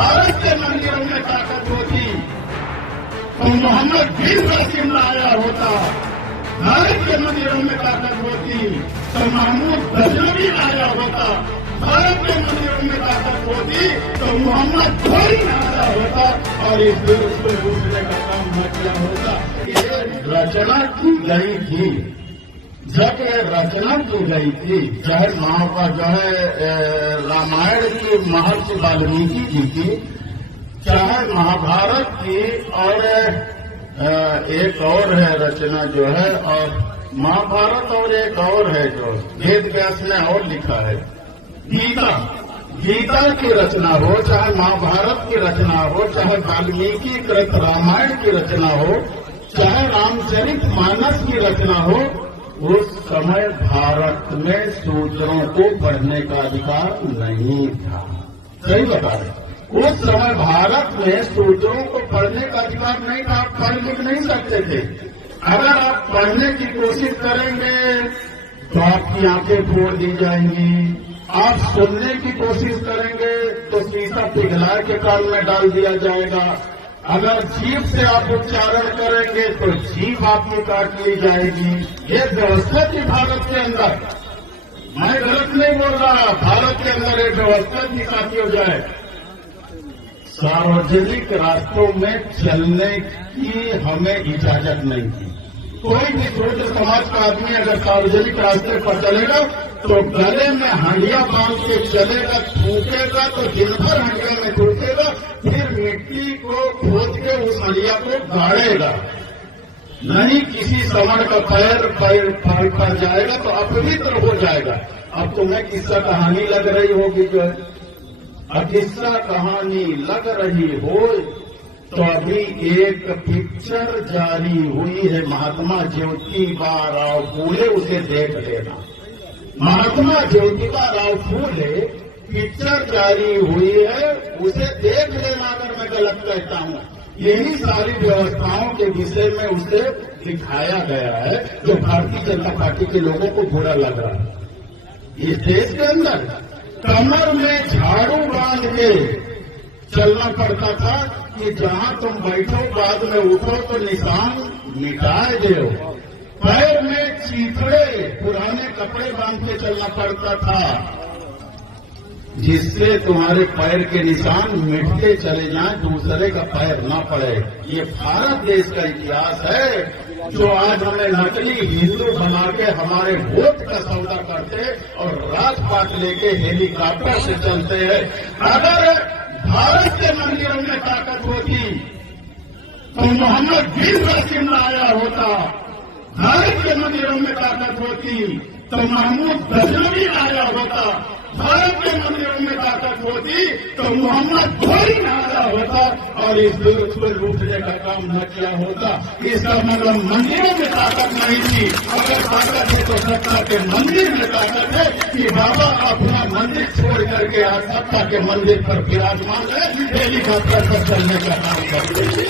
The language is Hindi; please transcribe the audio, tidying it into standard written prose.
भारत के मंदिरों में ताकत होती तो मोहम्मद बिन कासिम लाया होता। भारत के मंदिरों में ताकत होती तो महमूद गजनवी लाया होता। भारत के मंदिरों में ताकत होती तो मोहम्मद घोरी लाया होता और इस देश को लूटने का काम न किया होता। ये रचना की गई थी। जब ये रचना की गई थी, चाहे जो है रामायण की महर्षि वाल्मीकि जी की, चाहे महाभारत की, और एक और है रचना जो है, और महाभारत, और एक और है जो वेद व्यास ने और लिखा है, गीता की रचना हो, चाहे महाभारत की रचना हो, चाहे वाल्मीकि कृत रामायण की रचना हो, चाहे रामचरित मानस की रचना हो, उस समय भारत में सूत्रों को पढ़ने का अधिकार नहीं था। सही बता रहे। उस समय भारत में सूत्रों को पढ़ने का अधिकार नहीं था। आप पढ़ लिख नहीं सकते थे। अगर आप पढ़ने की कोशिश करेंगे तो आपकी आंखें फोड़ दी जाएंगी। आप सुनने की कोशिश करेंगे तो शीशा पिघला के कान में डाल दिया जाएगा। अगर जीभ से आप उच्चारण करेंगे तो जीभ आपकी काट ली जाएगी। ये व्यवस्था थी भारत के अंदर। मैं गलत नहीं बोल रहा। भारत के अंदर एक व्यवस्था थी साथियों जो है, सार्वजनिक रास्तों में चलने की हमें इजाजत नहीं थी। कोई भी शूद्र समाज का आदमी अगर सार्वजनिक रास्ते पर चलेगा तो गले में हंडिया बांध के चलेगा, थूकेगा तो दिन भर हंडिया में थूकेगा, फिर मिट्टी को खोद के उस हंडिया को गाड़ेगा। नहीं किसी समण का पैर पर जाएगा तो अपवित्र हो जाएगा। अब तुम्हें किस्सा कहानी लग रही होगी जो है, अब किस्सा कहानी लग रही हो तो अभी एक पिक्चर जारी हुई है महात्मा ज्योतिबा राव फूले, उसे देख लेना। महात्मा ज्योतिबा राव फूले पिक्चर जारी हुई है, उसे देख लेना अगर मैं गलत कहता हूं। यही सारी व्यवस्थाओं के विषय में उसे दिखाया गया है जो भारतीय जनता पार्टी के लोगों को बुरा लग रहा है। इस देश के अंदर कमर में झाड़ू बांध के चलना पड़ता था कि जहां तुम बैठो बाद में उठो तो निशान मिटाए दो। पैर में चीथड़े पुराने कपड़े बांध के चलना पड़ता था जिससे तुम्हारे पैर के निशान मिटते चले जाएं, दूसरे का पैर न पड़े। ये भारत देश का इतिहास है जो आज हमें नकली हिंदू बना के हमारे वोट का सौदा करते और राजपाट लेके हेलीकॉप्टर से चलते हैं। अगर भारत के मंदिरों में ताकत होती तो मोहम्मद बिन कासिम लाया होता। भारत के मंदिरों में ताकत होती तो महमूद गजनवी लाया होता। भारत के मंदिरों में ताकत होती तो मोहम्मद घोरी लाया होता और इस देश को लूटने का काम न किया होता। इसका मतलब मंदिरों में ताकत नहीं थी। अगर ताकत है तो सत्ता के मंदिर में ताकत है कि बाबा अपना मंदिर छोड़ करके आज सत्ता के मंदिर पर विराजमान है, हेलीकॉप्टर पर चलने का काम करते हैं।